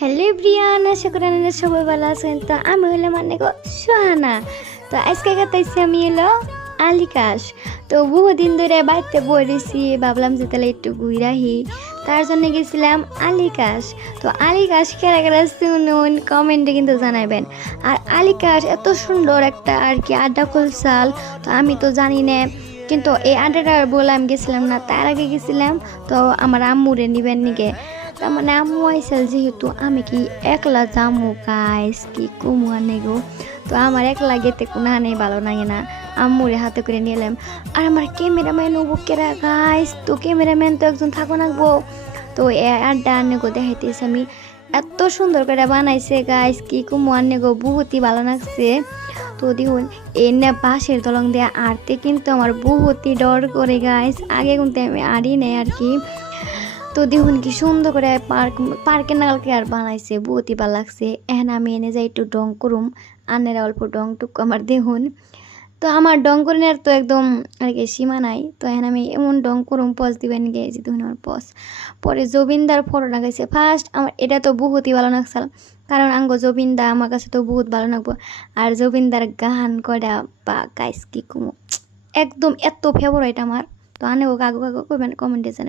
Hello everyone, আশা করি আপনারা সবাই ভালো আছেন। তো আমি হলাম মানে সোহানা। তো আজকে কাটাইছি আমি এলো আলিকাশ। তো বহুদিন ধরে বাড়িতে পড়েছি, ভাবলাম যে তাহলে একটু ঘুরাহি, তার জন্য গেছিলাম আলিকাশ। তো আলিকাশ কেরা কেরা শুনুন কমেন্টে কিন্তু জানাবেন। আর আলিকাশ এত সুন্দর একটা আর কি আড্ডা খুলসাল, তো আমি তো জানি না, কিন্তু এই আড্ডাটা বললাম গেছিলাম না, তার আগে গেছিলাম। তো আমার আম্মুরে নিবেন নিকে, তার মানে আম্মু আইসাল, যেহেতু আমি কি একলা যামু গাইস, কি কুমু আনে গো। তো আমার একলা গেতে কোনো আনে ভালো লাগে না, আম্মুরে হাতে করে নিলাম। আর আমার ক্যামেরাম্যান বুকেরা গাইস, তো ক্যামেরাম্যান তো একজন থাকো নাকবো। তো আড্ডা আনে গো দেখাইতেছি আমি, এত সুন্দর করে বানাইছে গাইস, কি কুমু আনে গো, বহুতই ভালো লাগছে। তো দেখুন এনে বাঁশের দলং দিয়ে আড়তে কিন্তু আমার বহুতই ডর করে গাইস, আগে কিন্তু আমি আড়ি নেই আর কি। তো দেখুন কি সুন্দর করে পার্কের নাগালকে আর বানাইছে, বহুতই ভালো লাগছে। এখন আমি এনে যাই একটু ডং করুম, আনের অল্প ডং টুকু আমার দেখুন। তো আমার ডং করিনের তো একদম আর কি সীমা নাই। তো এখন আমি এমন ডং করুম, পজ দিবেন গিয়েছি দেখুন আমার পজ। পরে জবিনদার ফটো লাগাইছে ফার্স্ট, আমার এটা তো বহুতই ভালো লাগছিল, কারণ আঙ্গ জবিনদা আমার কাছে তো বহুত ভালো লাগবো। আর জবিনদার গান করা বা গাইস কি কুমু, একদম এত ফেভারিট আমার। তো আনে ও কাগু কাগু করবেন কমেন্টে জানাবেন।